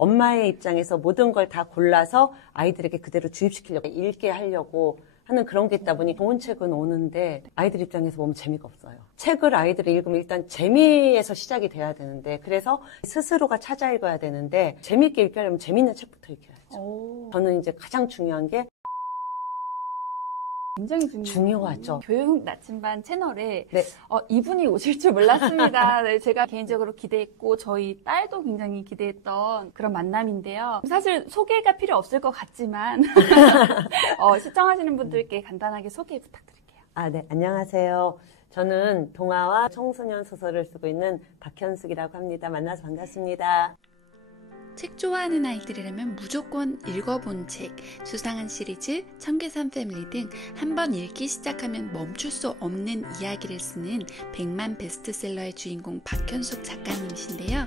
엄마의 입장에서 모든 걸 다 골라서 아이들에게 그대로 주입시키려고 읽게 하려고 하는 그런 게 있다 보니 좋은 책은 오는데 아이들 입장에서 보면 재미가 없어요. 책을 아이들이 읽으면 일단 재미에서 시작이 돼야 되는데 그래서 스스로가 찾아 읽어야 되는데 재미있게 읽으려면 재미있는 책부터 읽혀야죠. 저는 이제 가장 중요한 게 굉장히 중요하죠. 교육 나침반 채널에 네. 이분이 오실 줄 몰랐습니다. 네, 제가 개인적으로 기대했고 저희 딸도 굉장히 기대했던 그런 만남인데요. 사실 소개가 필요 없을 것 같지만 시청하시는 분들께 간단하게 소개 부탁드릴게요. 네. 안녕하세요. 저는 동화와 청소년 소설을 쓰고 있는 박현숙이라고 합니다. 만나서 반갑습니다. 책 좋아하는 아이들이라면 무조건 읽어본 책, 수상한 시리즈, 청계산 패밀리 등 한 번 읽기 시작하면 멈출 수 없는 이야기를 쓰는 100만 베스트셀러의 주인공 박현숙 작가님이신데요.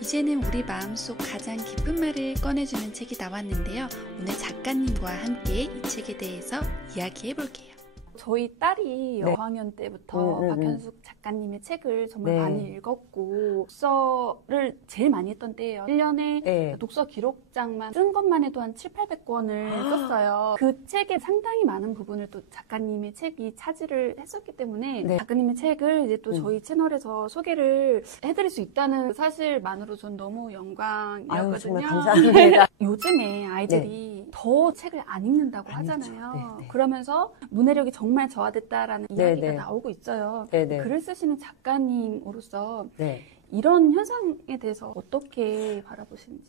이제는 우리 마음속 가장 깊은 말을 꺼내주는 책이 나왔는데요. 오늘 작가님과 함께 이 책에 대해서 이야기해볼게요. 저희 딸이 네. 5학년 때부터 박현숙 작가님의 책을 정말 네. 많이 읽었고 독서를 제일 많이 했던 때예요. 1년에 네. 독서 기록장만 쓴 것만 해도 한 700~800권을 썼어요. 그 책에 상당히 많은 부분을 또 작가님의 책이 차지를 했었기 때문에 네. 작가님의 책을 이제 또 저희 채널에서 소개를 해드릴 수 있다는 사실만으로 전 너무 영광이었거든요. 아유, 정말 감사합니다. 요즘에 아이들이 더 책을 안 읽는다고 안 읽죠. 하잖아요. 네, 네. 그러면서 문해력이 정말 저하됐다라는 네, 이야기가 네. 나오고 있어요. 네, 네. 글을 쓰시는 작가님으로서 네. 이런 현상에 대해서 어떻게 바라보시는지.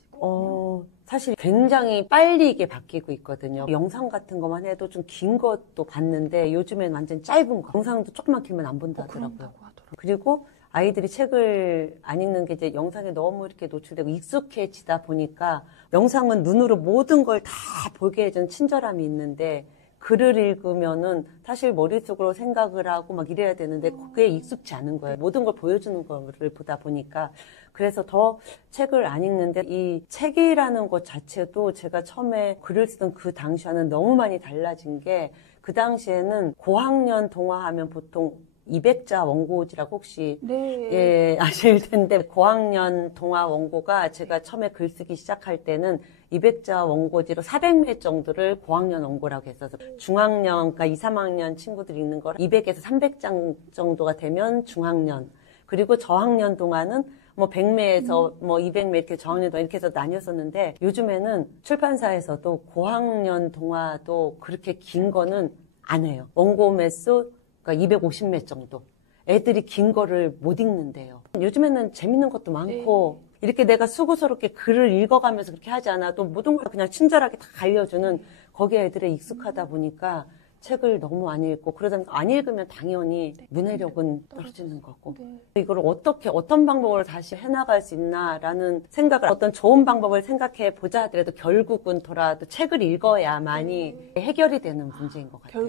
사실 굉장히 빨리 이게 바뀌고 있거든요. 영상 같은 것만 해도 좀 긴 것도 봤는데 요즘엔 완전 짧은 거. 영상도 조금만 길면 안 본다 하더라고요. 그런다고 하더라고요. 그리고 아이들이 책을 안 읽는 게 이제 영상에 너무 이렇게 노출되고 익숙해지다 보니까 영상은 눈으로 모든 걸 다 보게 해주는 친절함이 있는데 글을 읽으면은 사실 머릿속으로 생각을 하고 막 이래야 되는데 그게 익숙치 않은 거예요. 모든 걸 보여주는 거를 보다 보니까. 그래서 더 책을 안 읽는데 이 책이라는 것 자체도 제가 처음에 글을 쓰던 그 당시와는 너무 많이 달라진 게 그 당시에는 고학년 동화하면 보통 200자 원고지라고 혹시 네. 아실 텐데 고학년 동화 원고가 제가 처음에 글쓰기 시작할 때는 200자 원고지로 400매 정도를 고학년 원고라고 했어서 중학년, 그러니까 2, 3학년 친구들이 읽는 걸 200에서 300장 정도가 되면 중학년, 그리고 저학년 동화는 뭐 100매에서 뭐 200매 이렇게 저학년 동화 이렇게 해서 나뉘었었는데 요즘에는 출판사에서도 고학년 동화도 그렇게 긴 거는 안 해요. 원고 매수 그러니까 250매 정도. 애들이 긴 거를 못 읽는데요. 요즘에는 재밌는 것도 많고 이렇게 내가 수고스럽게 글을 읽어가면서 그렇게 하지 않아도 모든 걸 그냥 친절하게 다 알려주는 거기에 애들이 익숙하다 보니까 책을 너무 안 읽고 그러다 보니까 안 읽으면 당연히 문해력은 떨어지는 거고 이걸 어떻게 어떤 방법으로 다시 해나갈 수 있나라는 생각을 어떤 좋은 방법을 생각해 보자 하더라도 결국은 돌아도 책을 읽어야만이 해결이 되는 문제인 것 같아요.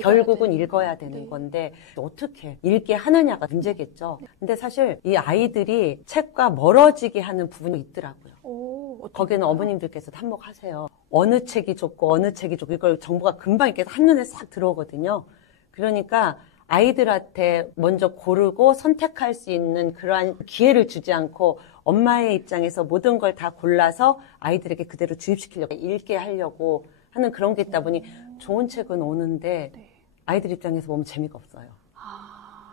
결국은 읽어야 되는 건데 어떻게 읽게 하느냐가 문제겠죠. 근데 사실 이 아이들이 책과 멀어지게 하는 부분이 있더라고요. 거기는 어머님들께서도 한몫하세요. 어느 책이 좋고 어느 책이 좋고 이걸 정보가 금방 이렇게 한눈에 싹 들어오거든요. 그러니까 아이들한테 먼저 고르고 선택할 수 있는 그러한 기회를 주지 않고 엄마의 입장에서 모든 걸 다 골라서 아이들에게 그대로 주입시키려고 읽게 하려고 하는 그런 게 있다 보니 좋은 책은 오는데 아이들 입장에서 보면 재미가 없어요.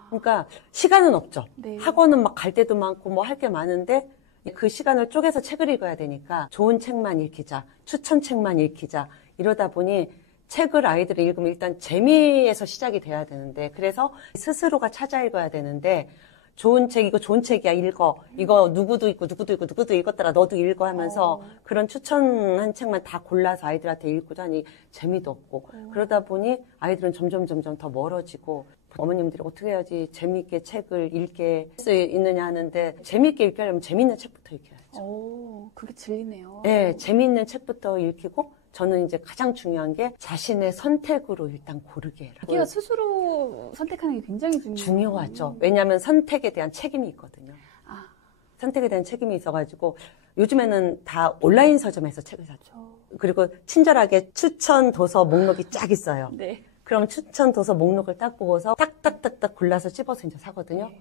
그러니까 시간은 없죠. 학원은 막 갈 때도 많고 뭐 할 게 많은데 그 시간을 쪼개서 책을 읽어야 되니까 좋은 책만 읽히자, 추천책만 읽히자 이러다 보니 책을 아이들이 읽으면 일단 재미에서 시작이 돼야 되는데 그래서 스스로가 찾아 읽어야 되는데 좋은 책, 이거 좋은 책이야, 읽어. 이거 누구도 읽고 누구도 읽고 누구도 읽었더라, 너도 읽어 하면서 그런 추천한 책만 다 골라서 아이들한테 읽고자 하니 재미도 없고 그러다 보니 아이들은 점점 더 멀어지고 어머님들이 어떻게 해야지 재미있게 책을 읽게 할 수 있느냐 하는데 재미있게 읽게 하려면 재미있는 책부터 읽혀야죠. 그게 진리네요. 네, 재미있는 책부터 읽히고 저는 이제 가장 중요한 게 자신의 선택으로 일단 고르게 해라. 자기가 스스로 선택하는 게 굉장히 중요하죠. 왜냐하면 선택에 대한 책임이 있거든요. 선택에 대한 책임이 있어가지고 요즘에는 다 온라인 서점에서 책을 사죠. 그리고 친절하게 추천 도서 목록이 쫙 있어요. 그럼 추천 도서 목록을 딱 보고서 딱딱딱딱 골라서 찝어서 이제 사거든요.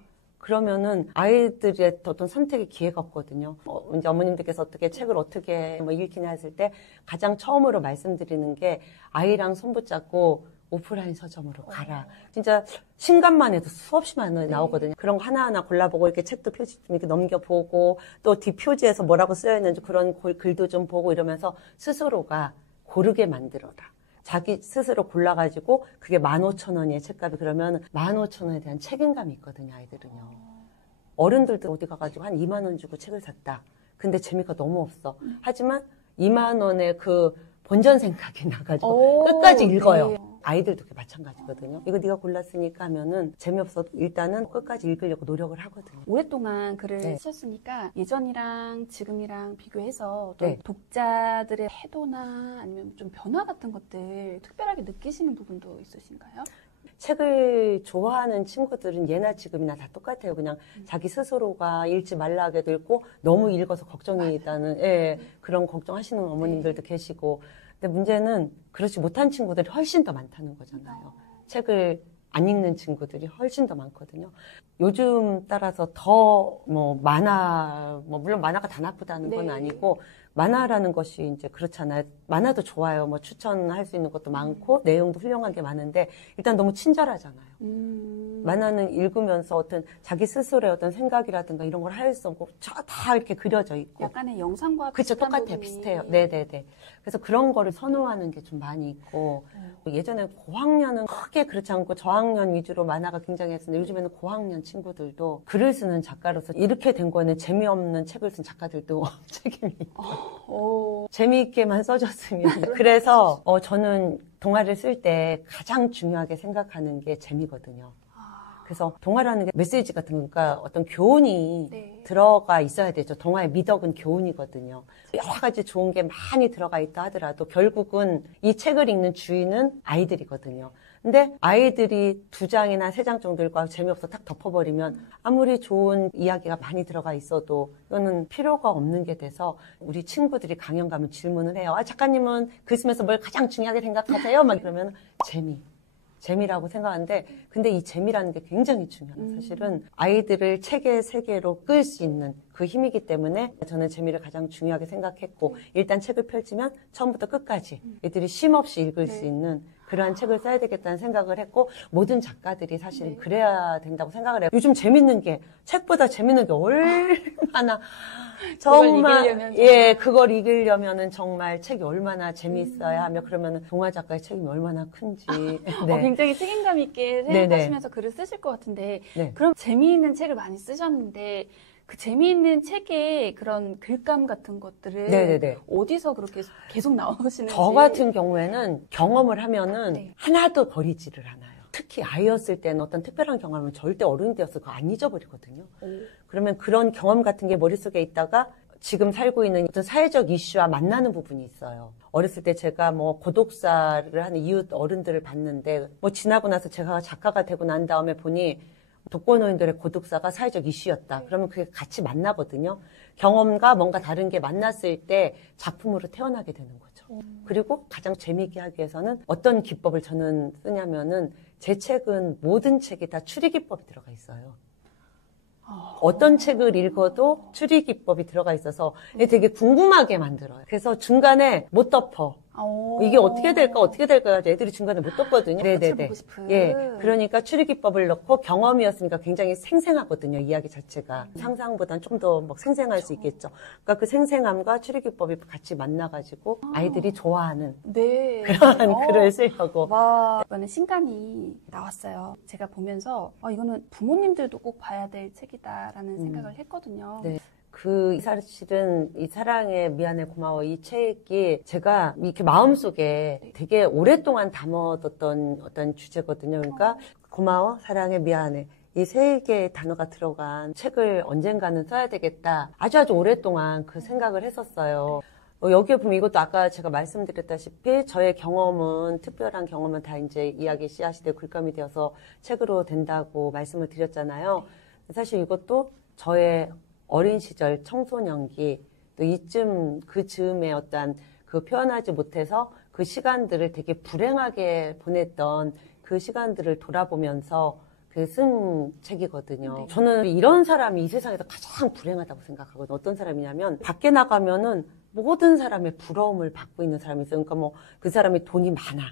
그러면은 아이들의 어떤 선택의 기회가 없거든요. 이제 어머님들께서 어떻게 책을 어떻게 뭐 읽히냐 했을 때 가장 처음으로 말씀드리는 게 아이랑 손 붙잡고 오프라인 서점으로 가라. 진짜 신간만 해도 수없이 많이 나오거든요. 그런 거 하나하나 골라보고 이렇게 책도 표지 좀 이렇게 넘겨보고 또 뒷표지에서 뭐라고 쓰여 있는지 그런 글도 좀 보고 이러면서 스스로가 고르게 만들어라. 자기 스스로 골라가지고 그게 15,000원이에요, 책값이. 그러면 15,000원에 대한 책임감이 있거든요, 아이들은요. 어른들도 어디 가가지고 한 2만 원 주고 책을 샀다. 근데 재미가 너무 없어. 하지만 2만 원의 그 본전 생각이 나가지고 끝까지 읽어요. 네. 아이들도 그게 마찬가지거든요. 이거 네가 골랐으니까 하면은 재미없어도 일단은 끝까지 읽으려고 노력을 하거든요. 오랫동안 글을 네. 쓰셨으니까 예전이랑 지금이랑 비교해서 또 네. 독자들의 태도나 아니면 좀 변화 같은 것들 특별하게 느끼시는 부분도 있으신가요? 책을 좋아하는 친구들은 예나 지금이나 다 똑같아요. 그냥 자기 스스로가 읽지 말라 하게도 읽고 너무 읽어서 걱정이 있다는 그런 걱정하시는 어머님들도 계시고. 근데 문제는 그렇지 못한 친구들이 훨씬 더 많다는 거잖아요. 책을 안 읽는 친구들이 훨씬 더 많거든요. 요즘 따라서 더 물론 만화가 다 나쁘다는 건 네. 아니고 만화라는 것이 이제 그렇잖아요. 만화도 좋아요. 뭐 추천할 수 있는 것도 많고 내용도 훌륭한 게 많은데 일단 너무 친절하잖아요. 만화는 읽으면서 어떤 자기 스스로의 어떤 생각이라든가 이런 걸 할 수 없고 다 이렇게 그려져 있고. 약간의 영상과 그쵸, 비슷한 똑같아요. 부분이. 비슷해요. 네네네. 그래서 그런 거를 선호하는 게 좀 많이 있고, 예전에 고학년은 크게 그렇지 않고 저학년 위주로 만화가 굉장히 했었는데 요즘에는 고학년 친구들도 글을 쓰는 작가로서 이렇게 된 거는 재미없는 책을 쓴 작가들도 책임이 있고, 재미있게만 써줬으면. 그래서 저는 동화를 쓸 때 가장 중요하게 생각하는 게 재미거든요. 그래서 동화라는 게 메시지 같은 거니까 어떤 교훈이 네. 들어가 있어야 되죠. 동화의 미덕은 교훈이거든요. 여러 가지 좋은 게 많이 들어가 있다 하더라도 결국은 이 책을 읽는 주인은 아이들이거든요. 근데 아이들이 2장이나 3장 정도 읽고 재미없어 탁 덮어버리면 아무리 좋은 이야기가 많이 들어가 있어도 이거는 필요가 없는 게 돼서 우리 친구들이 강연 가면 질문을 해요. 작가님은 글 쓰면서 뭘 가장 중요하게 생각하세요? 막 그러면 재미라고 생각하는데 근데 이 재미라는 게 굉장히 중요해요. 사실은 아이들을 책의 세계로 끌 수 있는 그 힘이기 때문에 저는 재미를 가장 중요하게 생각했고 일단 책을 펼치면 처음부터 끝까지 애들이 쉼없이 읽을 수 있는 그러한 책을 써야 되겠다는 생각을 했고 모든 작가들이 사실은 그래야 된다고 생각을 해요. 요즘 재밌는 게 책보다 재밌는 게 얼마나 정말 그걸 읽으려면은 정말 책이 얼마나 재미있어야 하며 그러면은 동화 작가의 책임이 얼마나 큰지 굉장히 책임감 있게 생각하시면서 글을 쓰실 것 같은데 그럼 재미있는 책을 많이 쓰셨는데 그 재미있는 책의 그런 글감 같은 것들을 어디서 그렇게 계속 나오시는지. 저 같은 경우에는 경험을 하면은 하나도 버리지를 않아요. 특히 아이였을 때는 어떤 특별한 경험을 절대 어른이 되어서 그거 안 잊어버리거든요. 그러면 그런 경험 같은 게 머릿속에 있다가 지금 살고 있는 어떤 사회적 이슈와 만나는 부분이 있어요. 어렸을 때 제가 고독사를 하는 이웃 어른들을 봤는데 지나고 나서 제가 작가가 되고 난 다음에 보니 독거노인들의 고독사가 사회적 이슈였다. 그러면 그게 같이 만나거든요. 경험과 뭔가 다른 게 만났을 때 작품으로 태어나게 되는 거죠. 그리고 가장 재미있게 하기 위해서는 어떤 기법을 저는 쓰냐면은 제 책은 모든 책에 다 추리 기법이 들어가 있어요. 어떤 책을 읽어도 추리 기법이 들어가 있어서 되게 궁금하게 만들어요. 그래서 중간에 못 덮어. 이게 어떻게 될까 애들이 중간에 못 덮거든요. 보고 싶은. 그러니까 추리 기법을 넣고 경험이었으니까 굉장히 생생하거든요. 이야기 자체가 상상보다는 좀 더 생생할 수 있겠죠. 그러니까 그 생생함과 추리 기법이 같이 만나가지고 아이들이 좋아하는 그런 글을 쓰려고. 이번에 신간이 나왔어요. 제가 보면서 이거는 부모님들도 꼭 봐야 될 책이다라는 생각을 했거든요. 사실은 이 사랑해 미안해 고마워 이 책이 제가 이렇게 마음속에 되게 오랫동안 담아뒀던 어떤 주제거든요. 그러니까 고마워 사랑해 미안해 이 3개의 단어가 들어간 책을 언젠가는 써야 되겠다. 아주 오랫동안 그 생각을 했었어요. 여기에 보면 이것도 아까 제가 말씀드렸다시피 저의 경험은 특별한 경험은 다 이제 이야기 씨앗이 되고 글감이 되어서 책으로 된다고 말씀을 드렸잖아요. 사실 이것도 저의 어린 시절 청소년기 또 그 즈음에 어떤 그 표현하지 못해서 그 시간들을 되게 불행하게 보냈던 그 시간들을 돌아보면서 쓴 책이거든요. 네. 저는 이런 사람이 이 세상에서 가장 불행하다고 생각하거든요. 어떤 사람이냐면 밖에 나가면은 모든 사람의 부러움을 받고 있는 사람이 있어요. 그러니까 뭐 그 사람이 돈이 많아.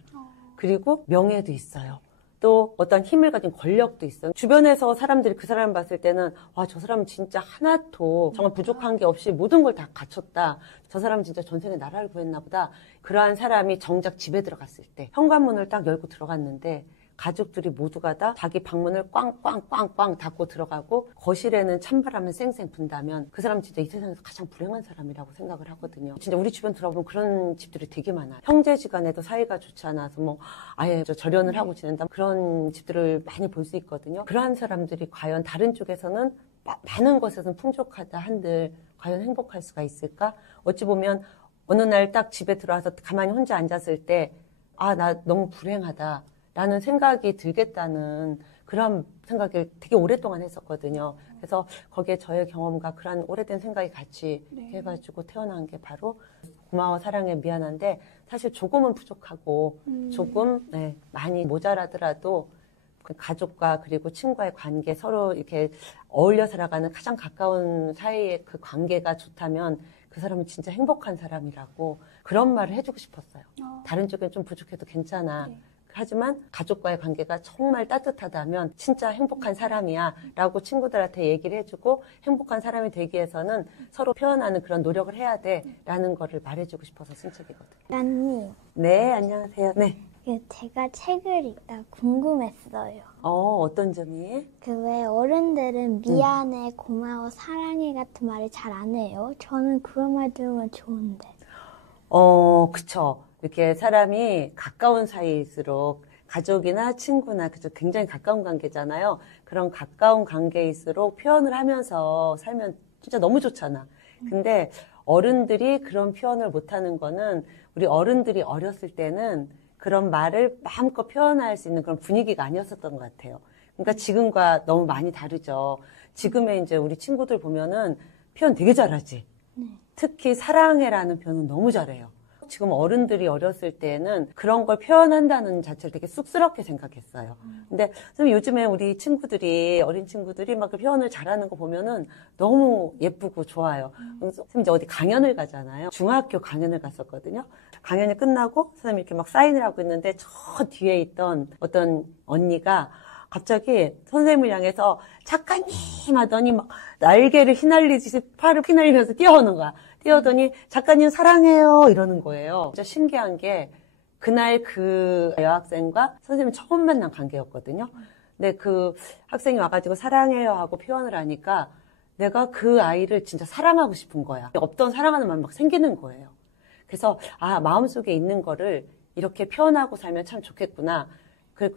그리고 명예도 있어요. 또 어떤 힘을 가진 권력도 있어요. 주변에서 사람들이 그 사람을 봤을 때는 와, 저 사람은 진짜 하나도 정말 부족한 게 없이 모든 걸 다 갖췄다. 저 사람은 진짜 전생에 나라를 구했나 보다. 그러한 사람이 정작 집에 들어갔을 때 현관문을 딱 열고 들어갔는데 가족들이 모두가 다 자기 방문을 꽝꽝꽝꽝 닫고 들어가고 거실에는 찬바람을 쌩쌩 분다면 그 사람은 진짜 이 세상에서 가장 불행한 사람이라고 생각을 하거든요. 진짜 우리 주변 들어보면 그런 집들이 되게 많아요. 형제지간에도 사이가 좋지 않아서 뭐 아예 절연을 하고 지낸다 그런 집들을 많이 볼 수 있거든요. 그러한 사람들이 과연 다른 쪽에서는 많은 것에서는 풍족하다 한들 과연 행복할 수가 있을까? 어찌 보면 어느 날 딱 집에 들어와서 가만히 혼자 앉았을 때 아, 나 너무 불행하다 라는 생각이 들겠다는 그런 생각을 되게 오랫동안 했었거든요. 그래서 거기에 저의 경험과 그런 오래된 생각이 같이 해가지고 태어난 게 바로 고마워, 사랑해, 미안한데 사실 조금은 부족하고 조금 많이 모자라더라도 그 가족과 그리고 친구와의 관계 서로 이렇게 어울려 살아가는 가장 가까운 사이의 그 관계가 좋다면 그 사람은 진짜 행복한 사람이라고 그런 말을 해주고 싶었어요. 다른 쪽엔 좀 부족해도 괜찮아. 네. 하지만 가족과의 관계가 정말 따뜻하다면 진짜 행복한 사람이야 라고 친구들한테 얘기를 해주고 행복한 사람이 되기 위해서는 서로 표현하는 그런 노력을 해야 돼 라는 거를 말해주고 싶어서 쓴 책이거든요. 라님, 네, 안녕하세요. 네. 제가 책을 읽다 궁금했어요. 어떤 점이? 왜 어른들은 미안해, 고마워, 사랑해 같은 말을 잘 안 해요? 저는 그런 말 들으면 좋은데. 그쵸. 이렇게 사람이 가까운 사이일수록 가족이나 친구나 그죠 굉장히 가까운 관계잖아요. 그런 가까운 관계일수록 표현을 하면서 살면 진짜 너무 좋잖아. 근데 어른들이 그런 표현을 못하는 거는 우리 어른들이 어렸을 때는 그런 말을 마음껏 표현할 수 있는 그런 분위기가 아니었었던 것 같아요. 그러니까 지금과 너무 많이 다르죠. 지금의 이제 우리 친구들 보면은 표현 되게 잘하지. 특히 사랑해라는 표현은 너무 잘해요. 지금 어른들이 어렸을 때는 그런 걸 표현한다는 자체를 되게 쑥스럽게 생각했어요. 근데 선생님 요즘에 우리 친구들이, 어린 친구들이 막 그 표현을 잘하는 거 보면은 너무 예쁘고 좋아요. 선생님 이제 어디 강연을 가잖아요. 중학교 강연을 갔었거든요. 강연이 끝나고 선생님이 이렇게 막 사인을 하고 있는데 저 뒤에 있던 어떤 언니가 갑자기 선생님을 향해서 작가님 하더니 막 날개를 휘날리듯이 팔을 휘날리면서 뛰어오는 거야. 뛰어오더니 작가님 사랑해요 이러는 거예요. 진짜 신기한 게 그날 그 여학생과 선생님이 처음 만난 관계였거든요. 근데 그 학생이 와가지고 사랑해요 하고 표현을 하니까 내가 그 아이를 진짜 사랑하고 싶은 거야. 없던 사랑하는 마음이 막 생기는 거예요. 그래서 마음속에 있는 거를 이렇게 표현하고 살면 참 좋겠구나.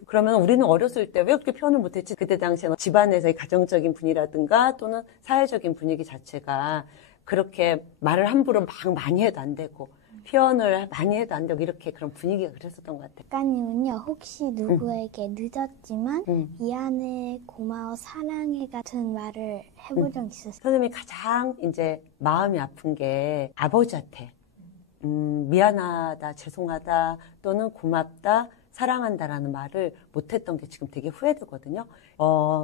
그러면 우리는 어렸을 때 왜 그렇게 표현을 못했지? 그때 당시에 집안에서의 가정적인 분위기라든가 또는 사회적인 분위기 자체가 그렇게 말을 함부로 막 많이 해도 안 되고 표현을 많이 해도 안 되고 이렇게 그런 분위기가 그랬었던 것 같아요. 작가님은요, 혹시 누구에게 늦었지만 미안해, 고마워, 사랑해 같은 말을 해본 적 있으세요? 선생님이 가장 이제 마음이 아픈 게 아버지한테 미안하다, 죄송하다 또는 고맙다, 사랑한다라는 말을 못했던 게 지금 되게 후회되거든요.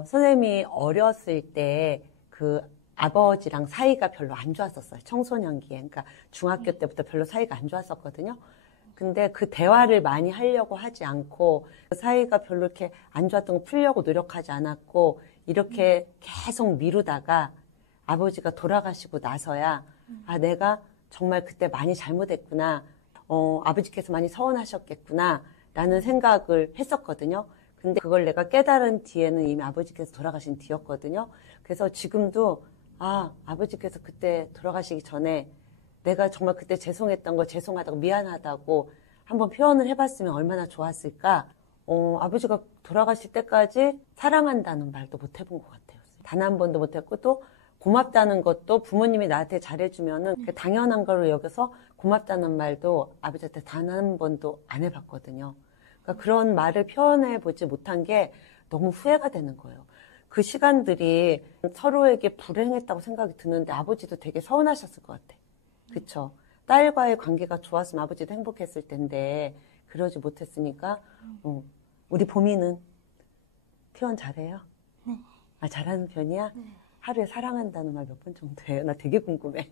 선생님이 어렸을 때 그 아버지랑 사이가 별로 안 좋았었어요. 청소년기에. 그러니까 중학교 때부터 별로 사이가 안 좋았었거든요. 근데 그 대화를 많이 하려고 하지 않고 사이가 별로 이렇게 안 좋았던 거 풀려고 노력하지 않았고 이렇게 계속 미루다가 아버지가 돌아가시고 나서야 내가 정말 그때 많이 잘못했구나. 아버지께서 많이 서운하셨겠구나. 라는 생각을 했었거든요. 근데 그걸 내가 깨달은 뒤에는 이미 아버지께서 돌아가신 뒤였거든요. 그래서 지금도 아버지께서 그때 돌아가시기 전에 내가 정말 그때 죄송했던 거 죄송하다고 미안하다고 한번 표현을 해봤으면 얼마나 좋았을까. 아버지가 돌아가실 때까지 사랑한다는 말도 못 해본 것 같아요. 단 한 번도 못 했고 또 고맙다는 것도 부모님이 나한테 잘해주면은 당연한 걸로 여겨서 고맙다는 말도 아버지한테 단 한 번도 안 해봤거든요. 그러니까 그런 말을 표현해 보지 못한 게 너무 후회가 되는 거예요. 그 시간들이 서로에게 불행했다고 생각이 드는데 아버지도 되게 서운하셨을 것 같아. 그쵸? 딸과의 관계가 좋았으면 아버지도 행복했을 텐데 그러지 못했으니까 우리 보미는 표현 잘해요? 네. 아, 잘하는 편이야? 네. 하루에 사랑한다는 말 몇 번 정도 해요? 나 되게 궁금해.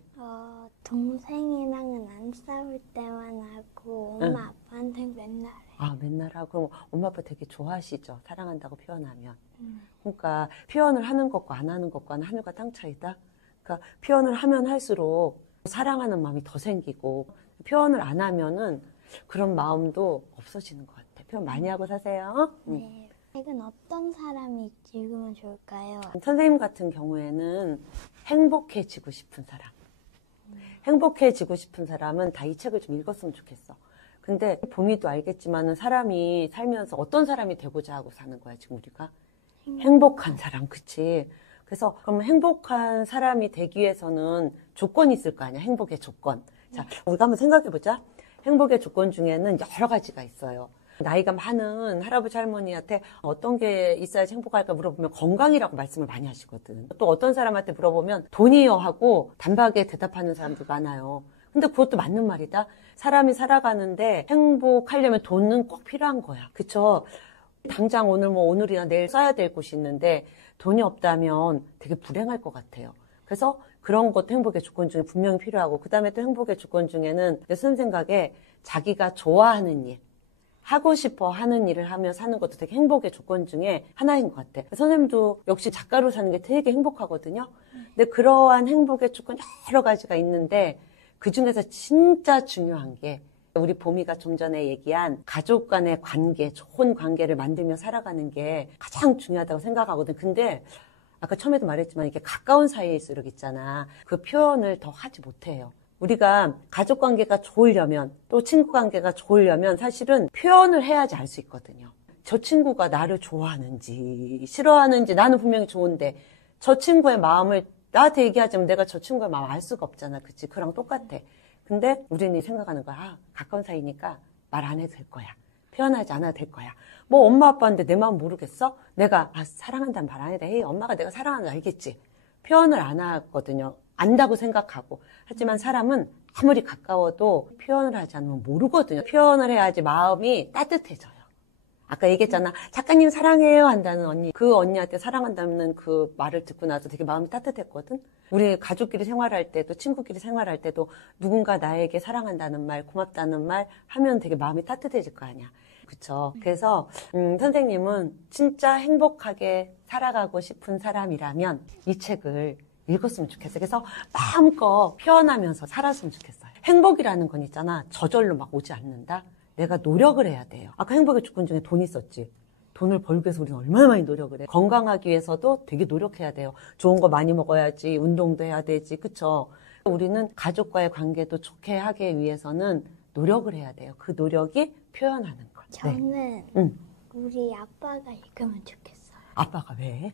동생이랑은 안 싸울 때만 하고 응. 엄마 아빠한테 맨날 해. 아, 맨날 하고. 그럼 엄마 아빠 되게 좋아하시죠? 사랑한다고 표현하면. 그러니까 표현을 하는 것과 안 하는 것과는 하늘과 땅 차이다. 그러니까 표현을 하면 할수록 사랑하는 마음이 더 생기고 표현을 안 하면은 그런 마음도 없어지는 것 같아. 표현 많이 하고 사세요. 네. 책은 어떤 사람이 읽으면 좋을까요? 선생님 같은 경우에는 행복해지고 싶은 사람. 행복해지고 싶은 사람은 다 이 책을 좀 읽었으면 좋겠어. 근데 봄이도 알겠지만은 사람이 살면서 어떤 사람이 되고자 하고 사는 거야, 지금 우리가? 행복한 사람, 그치? 그래서 그럼 행복한 사람이 되기 위해서는 조건이 있을 거 아니야, 행복의 조건. 자, 우리가 한번 생각해보자. 행복의 조건 중에는 여러 가지가 있어요. 나이가 많은 할아버지 할머니한테 어떤 게 있어야지 행복할까 물어보면 건강이라고 말씀을 많이 하시거든. 또 어떤 사람한테 물어보면 돈이요 하고 단박에 대답하는 사람들 많아요. 근데 그것도 맞는 말이다. 사람이 살아가는데 행복하려면 돈은 꼭 필요한 거야. 그쵸? 당장 오늘이나 내일 써야 될 곳이 있는데 돈이 없다면 되게 불행할 것 같아요. 그래서 그런 것도 행복의 조건 중에 분명히 필요하고, 그 다음에 또 행복의 조건 중에는 내 선생님 생각에 자기가 좋아하는 일, 하고 싶어 하는 일을 하며 사는 것도 되게 행복의 조건 중에 하나인 것 같아. 선생님도 역시 작가로 사는 게 되게 행복하거든요. 근데 그러한 행복의 조건 여러 가지가 있는데 그 중에서 진짜 중요한 게 우리 봄이가 좀 전에 얘기한 가족 간의 관계, 좋은 관계를 만들며 살아가는 게 가장 중요하다고 생각하거든. 근데 아까 처음에도 말했지만 이게 가까운 사이일수록 있잖아. 그 표현을 더 하지 못해요. 우리가 가족 관계가 좋으려면 또 친구 관계가 좋으려면 사실은 표현을 해야지 알 수 있거든요. 저 친구가 나를 좋아하는지 싫어하는지 나는 분명히 좋은데 저 친구의 마음을 나한테 얘기하자면 내가 저 친구의 마음 알 수가 없잖아. 그치? 그랑 똑같아. 근데 우리는 생각하는 거야. 아, 가까운 사이니까 말 안 해도 될 거야. 표현하지 않아도 될 거야. 뭐 엄마 아빠인데 내 마음 모르겠어? 내가 사랑한다는 말 안 해도 돼. 에이, 엄마가 내가 사랑하는 거 알겠지? 표현을 안 하거든요. 안다고 생각하고. 하지만 사람은 아무리 가까워도 표현을 하지 않으면 모르거든요. 표현을 해야지 마음이 따뜻해져요. 아까 얘기했잖아. 작가님 사랑해요 한다는 언니. 그 언니한테 사랑한다는 그 말을 듣고 나서 되게 마음이 따뜻했거든. 우리 가족끼리 생활할 때도 친구끼리 생활할 때도 누군가 나에게 사랑한다는 말, 고맙다는 말 하면 되게 마음이 따뜻해질 거 아니야. 그쵸? 그래서 선생님은 진짜 행복하게 살아가고 싶은 사람이라면 이 책을 읽었으면 좋겠어요. 그래서 마음껏 표현하면서 살았으면 좋겠어요. 행복이라는 건 있잖아. 저절로 막 오지 않는다. 내가 노력을 해야 돼요. 아까 행복의 조건 중에 돈이 있었지. 돈을 벌기 위해서 우리는 얼마나 많이 노력을 해. 건강하기 위해서도 되게 노력해야 돼요. 좋은 거 많이 먹어야지. 운동도 해야 되지. 그쵸? 우리는 가족과의 관계도 좋게 하기 위해서는 노력을 해야 돼요. 그 노력이 표현하는 거. 저는 우리 아빠가 읽으면 좋겠어요. 아빠가 왜?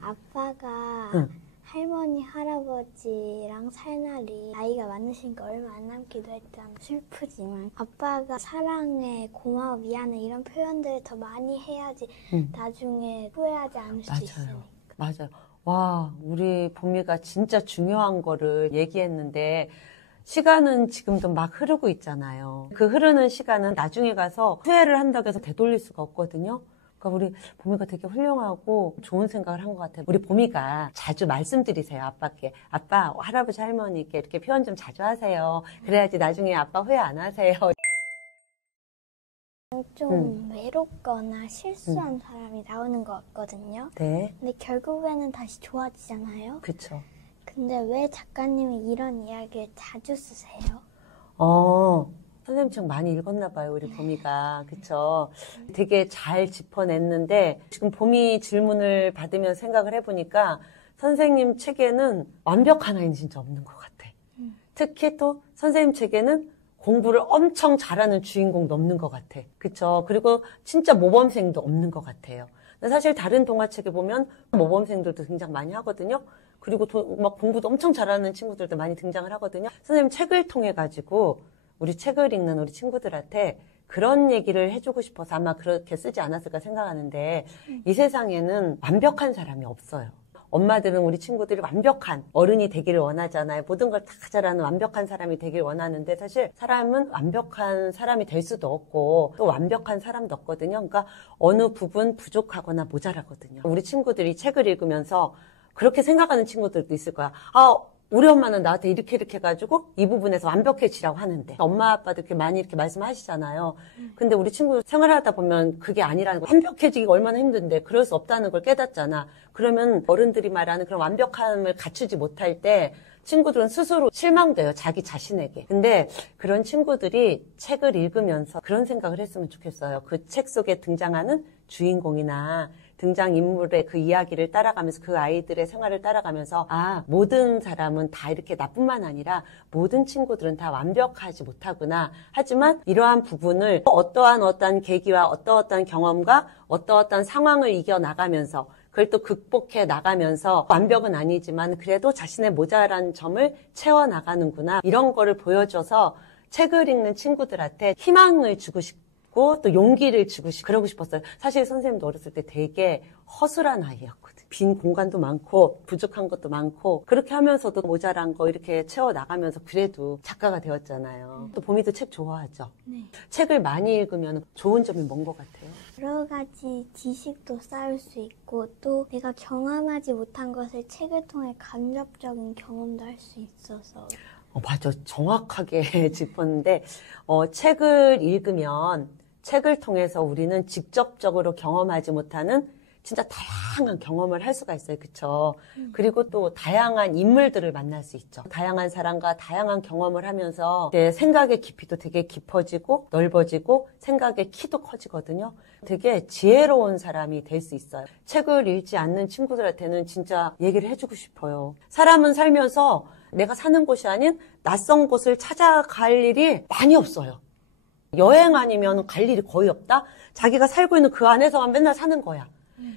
아빠가 응. 할머니, 할아버지랑 살 날이 나이가 많으시니까 얼마 안 남기도 했잖아. 슬프지만 아빠가 사랑해, 고마워, 미안해 이런 표현들을 더 많이 해야지 나중에 후회하지 않을 수 있으니까. 맞아요. 와, 우리 봄이가 진짜 중요한 거를 얘기했는데 시간은 지금도 막 흐르고 있잖아요. 그 흐르는 시간은 나중에 가서 후회를 한다고 해서 되돌릴 수가 없거든요. 그러니까 우리 봄이가 되게 훌륭하고 좋은 생각을 한 것 같아요. 우리 봄이가 자주 말씀드리세요, 아빠께. 아빠, 할아버지, 할머니께 이렇게 표현 좀 자주 하세요. 그래야지 나중에 아빠 후회 안 하세요. 좀 외롭거나 실수한 사람이 나오는 것 같거든요. 네. 근데 결국에는 다시 좋아지잖아요. 그쵸. 근데 왜 작가님이 이런 이야기를 자주 쓰세요? 선생님 책 많이 읽었나 봐요, 우리 봄이가. 그쵸? 되게 잘 짚어냈는데 지금 봄이 질문을 받으면서 생각을 해보니까 선생님 책에는 완벽한 아이는 진짜 없는 것 같아. 특히 또 선생님 책에는 공부를 엄청 잘하는 주인공도 없는 것 같아. 그쵸? 그리고 진짜 모범생도 없는 것 같아요. 근데 사실 다른 동화책에 보면 모범생들도 등장 많이 하거든요. 그리고 막 공부도 엄청 잘하는 친구들도 많이 등장을 하거든요. 선생님 책을 통해 가지고 우리 책을 읽는 우리 친구들한테 그런 얘기를 해주고 싶어서 아마 그렇게 쓰지 않았을까 생각하는데 이 세상에는 완벽한 사람이 없어요. 엄마들은 우리 친구들이 완벽한 어른이 되기를 원하잖아요. 모든 걸 다 잘하는 완벽한 사람이 되길 원하는데 사실 사람은 완벽한 사람이 될 수도 없고 또 완벽한 사람도 없거든요. 그러니까 어느 부분 부족하거나 모자라거든요. 우리 친구들이 책을 읽으면서 그렇게 생각하는 친구들도 있을 거야. 우리 엄마는 나한테 이렇게 해가지고 이 부분에서 완벽해지라고 하는데 엄마 아빠도 이렇게 많이 이렇게 말씀하시잖아요. 근데 우리 친구 생활하다 보면 그게 아니라는 거, 완벽해지기가 얼마나 힘든데 그럴 수 없다는 걸 깨닫잖아. 그러면 어른들이 말하는 그런 완벽함을 갖추지 못할 때 친구들은 스스로 실망돼요. 자기 자신에게. 근데 그런 친구들이 책을 읽으면서 그런 생각을 했으면 좋겠어요. 그 책 속에 등장하는 주인공이나 등장인물의 그 이야기를 따라가면서 그 아이들의 생활을 따라가면서 모든 사람은 다 이렇게 나뿐만 아니라 모든 친구들은 다 완벽하지 못하구나. 하지만 이러한 부분을 어떠한 계기와 어떠한 경험과 어떠한 상황을 이겨나가면서 그걸 또 극복해 나가면서 완벽은 아니지만 그래도 자신의 모자란 점을 채워나가는구나. 이런 거를 보여줘서 책을 읽는 친구들한테 희망을 주고 싶고 또 용기를 주고 그러고 싶었어요. 사실 선생님도 어렸을 때 되게 허술한 아이였거든요. 빈 공간도 많고 부족한 것도 많고 그렇게 하면서도 모자란 거 이렇게 채워나가면서 그래도 작가가 되었잖아요. 또 봄이도 책 좋아하죠? 네. 책을 많이 읽으면 좋은 점이 뭔 것 같아요? 여러 가지 지식도 쌓을 수 있고 또 내가 경험하지 못한 것을 책을 통해 간접적인 경험도 할 수 있어서 맞아. 정확하게 짚었는데 책을 읽으면 책을 통해서 우리는 직접적으로 경험하지 못하는 진짜 다양한 경험을 할 수가 있어요. 그쵸? 그리고 또 다양한 인물들을 만날 수 있죠. 다양한 사람과 다양한 경험을 하면서 내 생각의 깊이도 되게 깊어지고 넓어지고 생각의 키도 커지거든요. 되게 지혜로운 사람이 될 수 있어요. 책을 읽지 않는 친구들한테는 진짜 얘기를 해주고 싶어요. 사람은 살면서 내가 사는 곳이 아닌 낯선 곳을 찾아갈 일이 많이 없어요. 여행 아니면 갈 일이 거의 없다? 자기가 살고 있는 그 안에서만 맨날 사는 거야.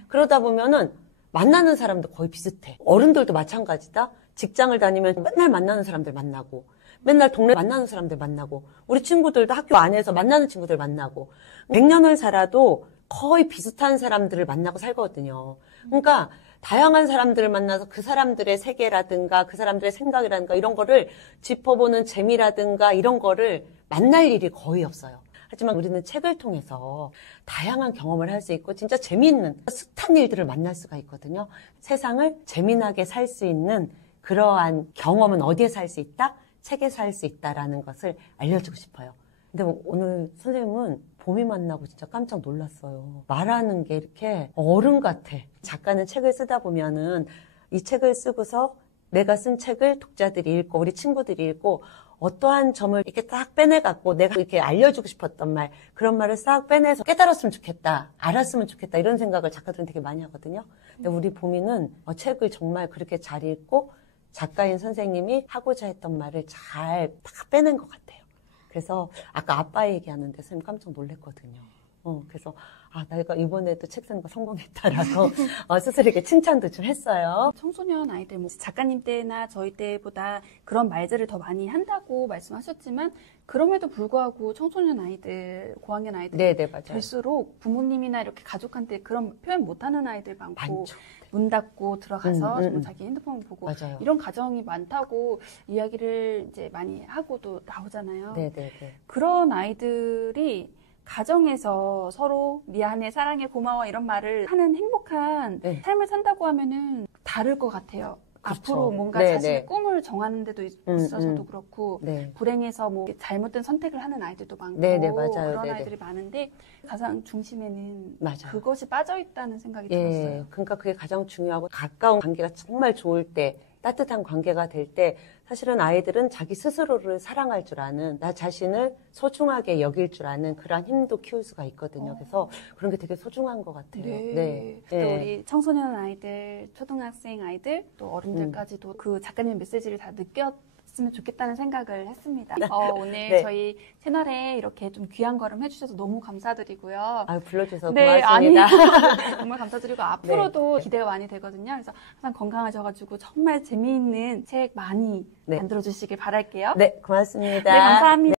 그러다 보면은 만나는 사람도 거의 비슷해. 어른들도 마찬가지다. 직장을 다니면 맨날 만나는 사람들 만나고 맨날 동네 만나는 사람들 만나고 우리 친구들도 학교 안에서 만나는 친구들 만나고 100년을 살아도 거의 비슷한 사람들을 만나고 살거든요. 그러니까 다양한 사람들을 만나서 그 사람들의 세계라든가 그 사람들의 생각이라든가 이런 거를 짚어보는 재미라든가 이런 거를 만날 일이 거의 없어요. 하지만 우리는 책을 통해서 다양한 경험을 할 수 있고 진짜 재미있는 숱한 일들을 만날 수가 있거든요. 세상을 재미나게 살 수 있는 그러한 경험은 어디에서 할 수 있다? 책에서 할 수 있다라는 것을 알려주고 싶어요. 근데 오늘 선생님은 봄이 만나고 진짜 깜짝 놀랐어요. 말하는 게 이렇게 어른 같아. 작가는 책을 쓰다 보면은 이 책을 쓰고서 내가 쓴 책을 독자들이 읽고 우리 친구들이 읽고 어떠한 점을 이렇게 딱 빼내갖고 내가 이렇게 알려주고 싶었던 말, 그런 말을 싹 빼내서 깨달았으면 좋겠다, 알았으면 좋겠다 이런 생각을 작가들은 되게 많이 하거든요. 근데 우리 봄이는 책을 정말 그렇게 잘 읽고 작가인 선생님이 하고자 했던 말을 잘 다 빼낸 것 같아요. 그래서 아까 아빠 얘기하는데 선생님 깜짝 놀랐거든요. 그래서 내가 이번에도 책 쓰는 거 성공했다라고 스스로에게 칭찬도 좀 했어요. 청소년 아이들, 작가님 때나 저희 때보다 그런 말들을 더 많이 한다고 말씀하셨지만 그럼에도 불구하고 청소년 아이들, 고학년 아이들 네네, 맞아요. 될수록 부모님이나 이렇게 가족한테 그런 표현 못하는 아이들 많고 많죠. 문 닫고 들어가서 정말 자기 핸드폰 보고 맞아요. 이런 가정이 많다고 이야기를 이제 많이 하고도 나오잖아요. 네네네. 그런 아이들이 가정에서 서로 미안해, 사랑해, 고마워 이런 말을 하는 행복한 네. 삶을 산다고 하면은 다를 것 같아요. 그렇죠. 앞으로 뭔가 네, 자신의 네. 꿈을 정하는 데도 있어서도 그렇고 네. 불행해서 잘못된 선택을 하는 아이들도 많고 네, 네, 맞아요. 그런 네, 네. 아이들이 많은데 가장 중심에는 맞아요. 그것이 빠져있다는 생각이 예, 들었어요. 그러니까 그게 가장 중요하고 가까운 관계가 정말 좋을 때, 따뜻한 관계가 될 때 사실은 아이들은 자기 스스로를 사랑할 줄 아는, 나 자신을 소중하게 여길 줄 아는 그런 힘도 키울 수가 있거든요. 그래서 그런 게 되게 소중한 것 같아요. 네. 또 우리 청소년 아이들, 초등학생 아이들, 또 어른들까지도 그 작가님의 메시지를 다 느꼈으면 좋겠다는 생각을 했습니다. 오늘 네. 저희 채널에 이렇게 좀 귀한 걸음 해주셔서 너무 감사드리고요. 불러주셔서 네, 고맙습니다. 정말 감사드리고 앞으로도 기대가 많이 되거든요. 그래서 항상 건강하셔가지고 정말 재미있는 책 많이 네. 만들어주시길 바랄게요. 네, 고맙습니다. 네, 감사합니다.